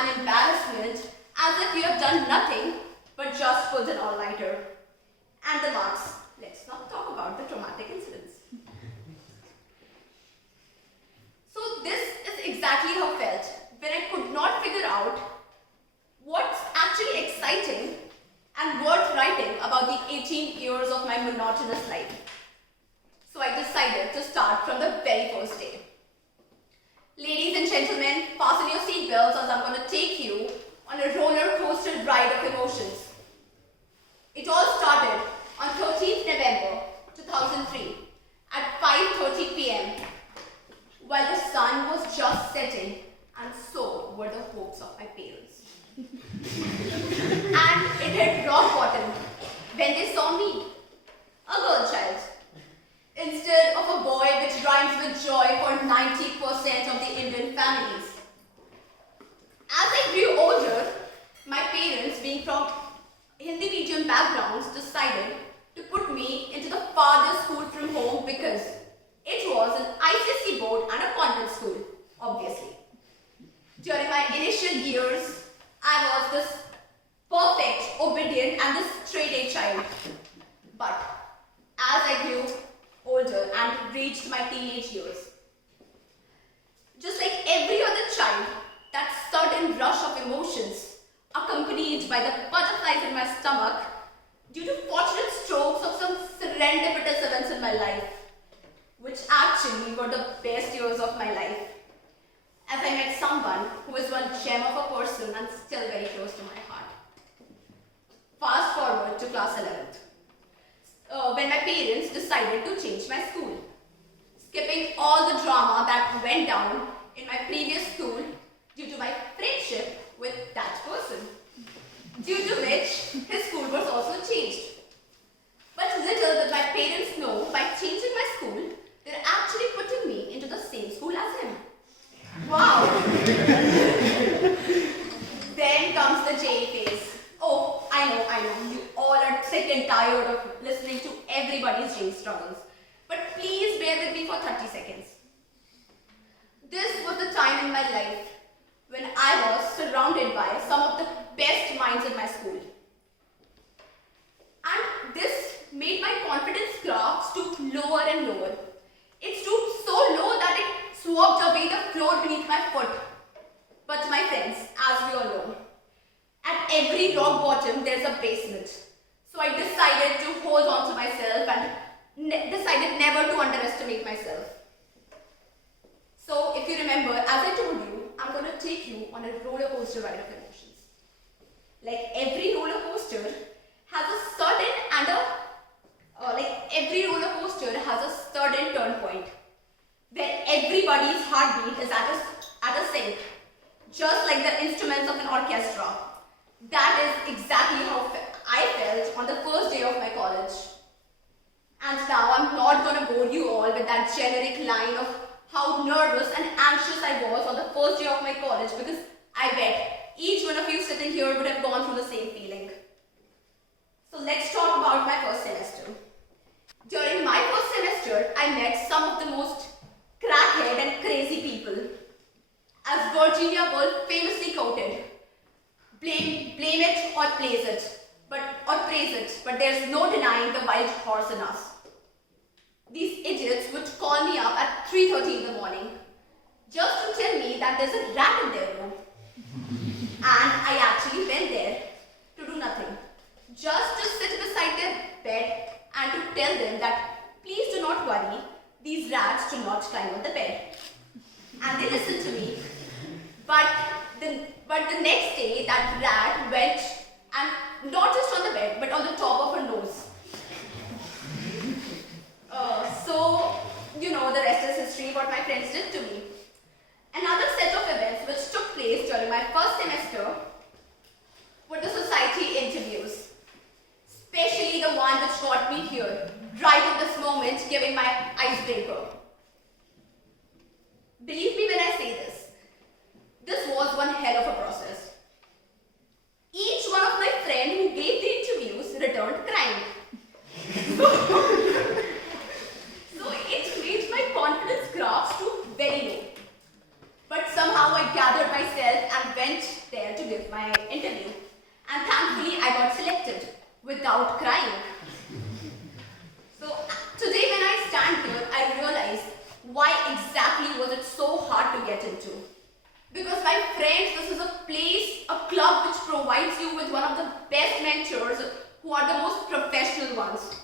and embarrassment as if you have done nothing but just pulled an all-nighter. And the marks. Let's not talk about the traumatic incidents. So this is exactly how I felt when I could not figure out what's actually exciting and worth writing about the 18 years of my monotonous life. So I decided to start from the very first day. Ladies and gentlemen, fasten your seatbelts as I'm going to take you on a roller coaster ride of emotions. It all started on 13th November 2003 at 5:30 p.m. while the sun was just setting, and so were the hopes of my parents. And it hit rock bottom when they saw me, a girl child, instead of a boy, which rhymes with joy for 90% of the Indian families. As I grew older, my parents, being from Hindi medium backgrounds, decided to put me into the farthest school from home because it was an ICSE board and a convent school, obviously. During my initial years, I was this perfect, obedient and this straight-A child. But as I grew older and reached my teenage years, just like every other child, that sudden rush of emotions accompanied by the butterflies in my stomach due to fortunate strokes of some serendipitous events in my life, which actually were the best years of my life, as I met someone who is one gem of a person and still very close to my heart. Fast forward to class 11th, when my parents decided to change my school, skipping all the drama that went down in my previous school due to my friendship with that person, due to which his school was also changed. But little did my parents know, by changing my school, they're actually putting me into the same school as him. Wow! Then comes the JE phase. Oh, I know, you all are sick and tired of listening to everybody's JE struggles. But please bear with me for 30 seconds. This was the time in my life when I was surrounded by some of the best minds in my school. And this made my confidence graph stoop lower and lower. It stooped so low that it swapped away the floor beneath my foot. But my friends, as we all know, at every rock bottom there's a basement. So I decided to hold on to myself and decided never to underestimate myself. So if you remember, as I told you, I'm going to take you on a roller coaster ride of emotions. Like every roller coaster has a sudden and every roller coaster has a sudden turn point where everybody's heartbeat is at a sync, just like the instruments of an orchestra. That is exactly how I felt on the first day of my college. And now I'm not going to bore you all with that generic line of how nervous and anxious I was on the first day of my college, because I bet each one of you sitting here would have gone through the same feeling. So let's talk about my first semester. During my first semester, I met some of the most crackhead and crazy people. As Virginia Woolf famously quoted, blame it or praise it, but there's no denying the wild horse in us. These idiots would call me up at 3:30 in the morning just to tell me that there's a rat in their room. And I actually went there to do nothing, just to sit beside their bed and to tell them that please do not worry, these rats do not climb on the bed. And they listened to me. But the next day, that rat went, and not just on the bed, but on the top of her nose. So, you know, the rest is history, what my friends did to me. Another set of events which took place during my first semester were the society interviews, especially the one which got me here, right in this moment, giving my icebreaker. Believe me when I say this was one hell of a process. Each one of my friends who gave the interviews returned crying. So it made my confidence graph stoop very low. But somehow I gathered myself and went there without crying. So today when I stand here, I realize why exactly was it so hard to get into. Because my friends, this is a place, a club which provides you with one of the best mentors who are the most professional ones.